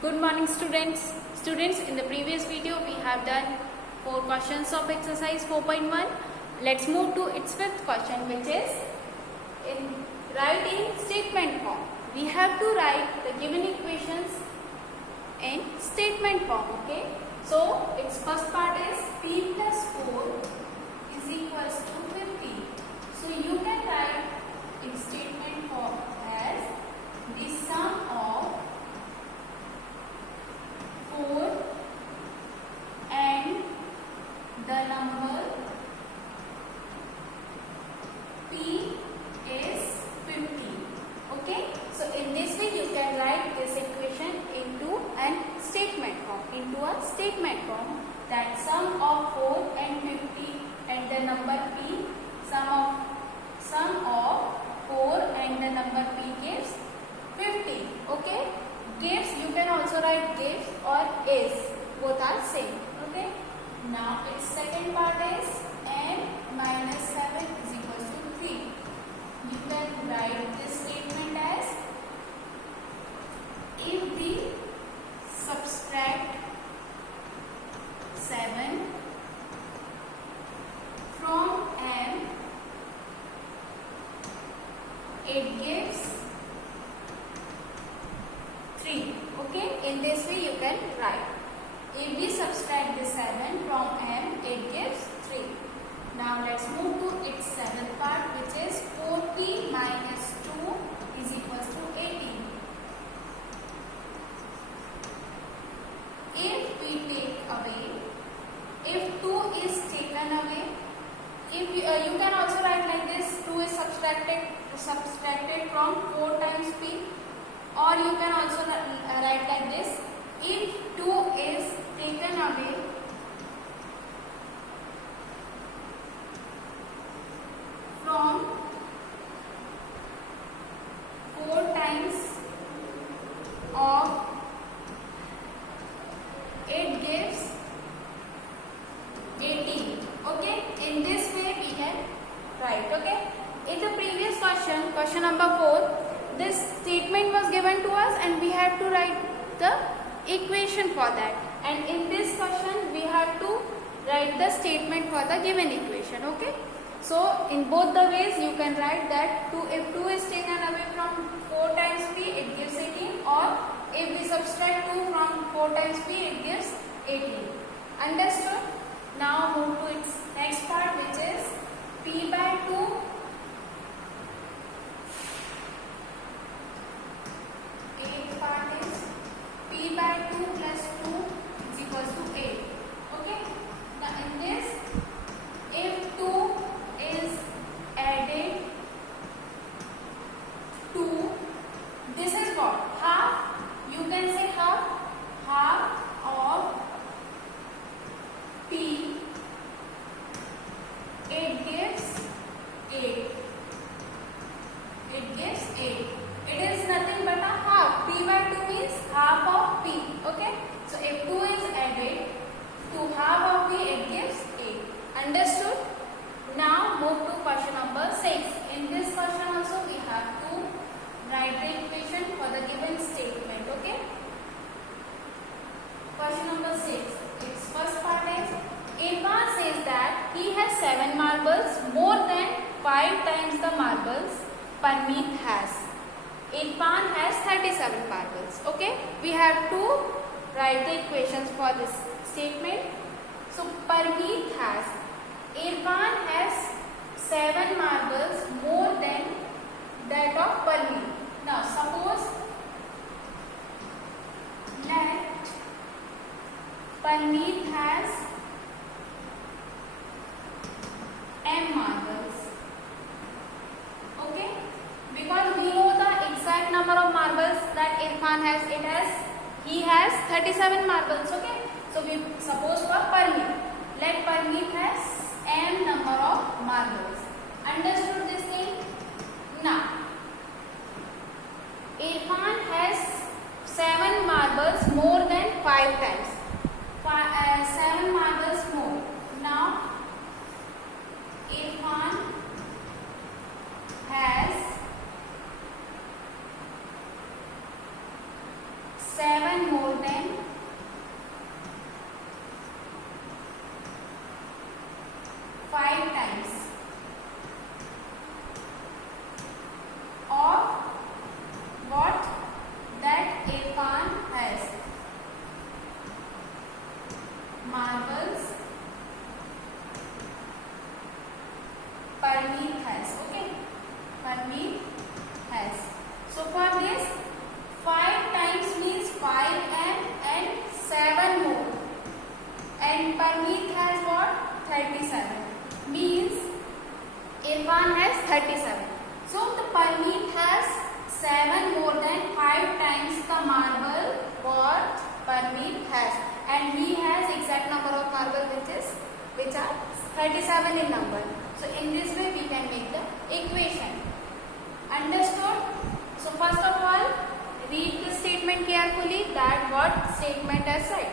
Good morning students. Students, in the previous video we have done 4 questions of exercise 4.1. Let's move to its 5th question, which is write in statement form. We have to write the given equations in statement form. Okay. So its first part is p plus 4 is equals to 50. So you can write in statement form as the sum of 4 and the number p is 50. Okay, so in this way you can write this equation into a statement form, that sum of 4 and 50 and the number p, sum of 4 and the number p gives 50. Okay, gives, you can also write gives or is, both are same. Okay, now its second part is n minus 7 is equals to 3. You can write this statement as if we subtract 7 from m, it gives 3. Okay, in this way you can write. If we subtract the 7 from m, it gives 3. Now let's move to its 7th part, which is 40 minus 2 is equals to 18. If we take away, if 2 is taken away, if you can also write like this, 2 is subtracted from 4 times p, or you can also write like this, if 2 is taken away from 4 times of, it gives 18. Okay, in this way we can write. Okay, in the previous question number 4, this statement was given to us and we have to write the equation for that, and in this question we have to write the statement for the given equation. Okay, so in both the ways you can write that if 2 is taken away from 4 times p, it gives 18, or if we subtract 2 from 4 times p, it gives 18. Understood? Now move to its next part, which is p by 2 . Part is p by 2 plus 2 is equals to 8. Okay, now in this, if 2 is added to, this is what? Half. You can say half of p, it gives 8. It gives 8. It is nothing but a half. P by 2 means half of p. Okay, so if 2 is added to half of p, it gives 8. Understood? Now move to question number 6. In this question also we have to write the equation for the given statement. Okay, question number 6. Its first part is, Irfan says that he has 7 marbles, more than 5 times the marbles Parmeet has. Irfan has 37 marbles. Okay, we have to write the equations for this statement. So Parmeet has, Irfan has 7 marbles more than that of Parmeet. Now suppose let Parmeet has m marbles. Okay, because we know the exact number of marbles that Irfan has. He has 37 marbles. Okay, so we suppose for Parmeet, let Parmeet has m number of marbles. Understood this thing? Now Irfan has 7 marbles more than 5 times. 7 marbles more. Now Irfan has 7 more than 5 times of what that Irfan has marbles Parmeet has. Okay, Parmeet has. So for this 5 times means 5m and 7 more, and Parmeet has what? 37 means Irfan has 37. So the Parmeet has 7 more than 5 times the marble what Parmeet has, and he has exact number of marble which are 37 in number. So in this way we can make the equation. Understood? So first of all, read the statement carefully, that what statement has said.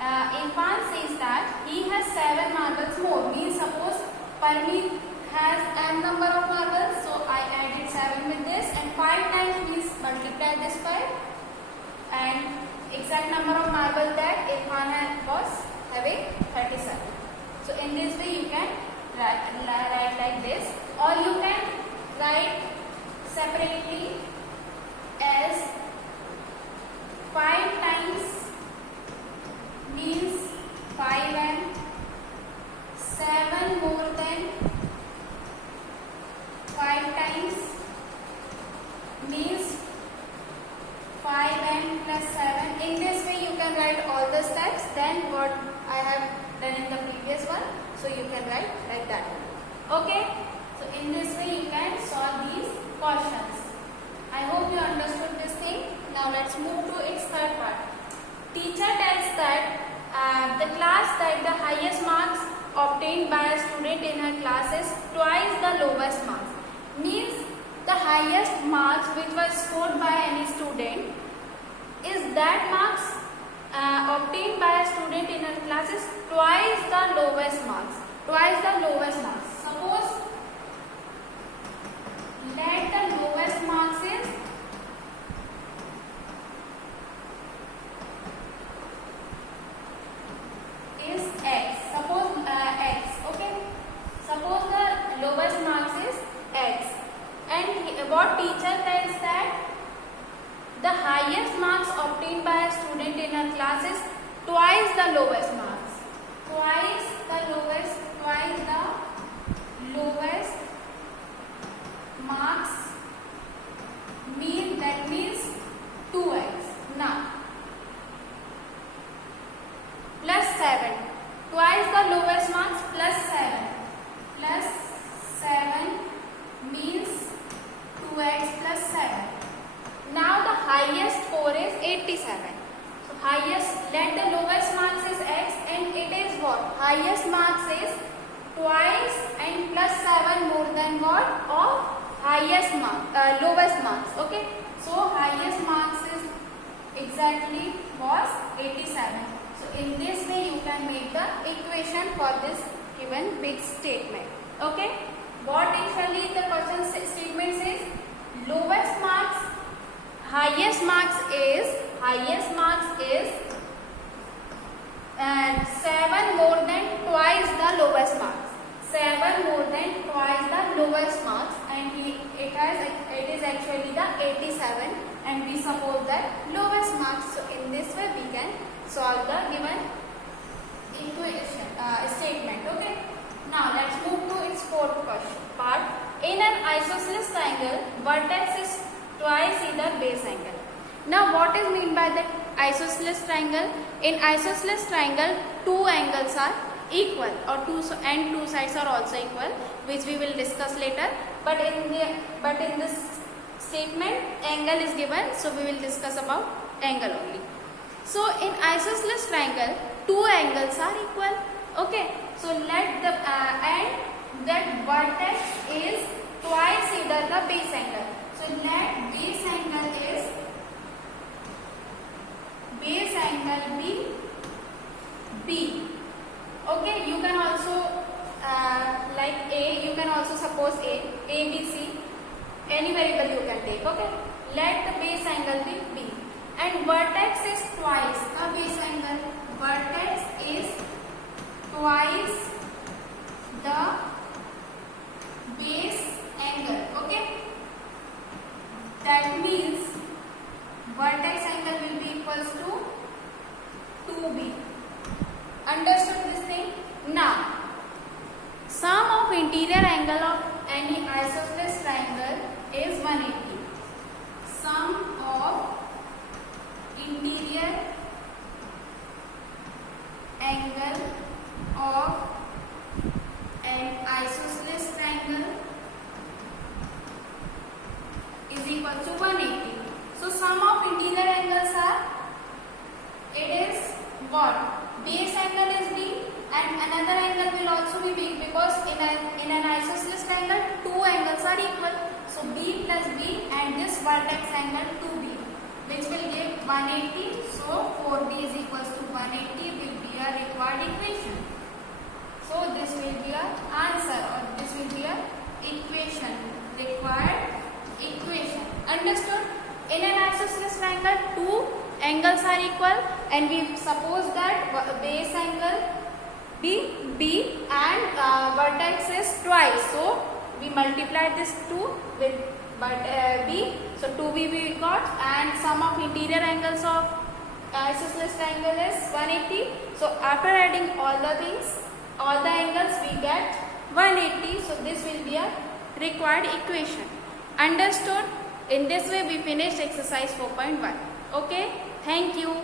Irfan says that he has 7 marbles more, means suppose Parmeet has n number of marbles, so I added 7 with this, and 5 times means multiply this 5, and exact number of marbles that Irfan was having 37. So in this way you can write like this, or you can write separately as 5 times means 5m, 7 more than 5 times means 5m plus 7. In this way you can write all the steps, then what I have done in the previous one, so you can write like that. Okay, so in this way you can solve these questions. I hope you understood this thing. Now let's move to its third part. Teacher tells that the class that the highest marks obtained by a student in her class is twice the lowest marks. Means the highest marks which was scored by any student is that marks obtained by a student in her class is twice the lowest marks. Twice the lowest marks. Suppose let the lowest marks is x. Suppose x. Okay. Suppose the lowest marks is x, and what teacher tells that the highest marks obtained by a student in a class is twice the lowest marks. Twice the lowest marks means 2x. Now plus 7. Twice the lowest marks plus 7. Plus 7 means 2x plus 7. Now the highest score is 87. So highest, let the lowest marks is x, and it is what? Highest marks is twice and plus 7 more than what? Of highest mark, lowest marks. Okay. So highest marks is exactly was 87. So in this way you can make the equation for this given big statement. Okay. What actually the question statement says? Lowest marks, highest marks is 7 more than twice the lowest marks. 7 more than twice the lowest marks, and it is actually the 87, and we suppose that lowest marks. So in this way we can solve the given equation statement. Okay. Now let's move to its fourth question part. In an isosceles triangle, vertex is twice either base angle. Now what is meant by the isosceles triangle? In isosceles triangle, two angles are equal, or two sides are also equal, which we will discuss later. But in this statement, angle is given, so we will discuss about angle only. So in isosceles triangle, two angles are equal. Okay. So let the and that vertex is twice either the base angle. So let base angle be B. Okay, you can also like A, you can also suppose A, B, C, any variable you can take. Okay, let the base angle be B, and vertex is twice the base angle. Vertex is twice the base angle. Okay, that means vertex angle will be equals to 2b. Understood this thing? Now sum of interior angle of any isosceles triangle is 180. Sum of interior angle of an isosceles triangle is equal to 180. So sum of interior angles are, it is what? Base angle is b and another angle will also be big, because in an isosceles triangle two angles are equal. So b plus b and this vertex angle 2b, which will give 180. So 4b is equals to 180 will be a required equation. So this will be a answer, or this will be a equation, required equation. Understood? In an isosceles triangle two angles are equal and we suppose that base angle b and vertex is twice, so we multiply this 2 with b, so 2b we got, and sum of interior angles of isosceles triangle is 180. So after adding all the things, all the angles, we get 180. So this will be a required equation. Understood? In this way we finished exercise 4.1. Okay, thank you.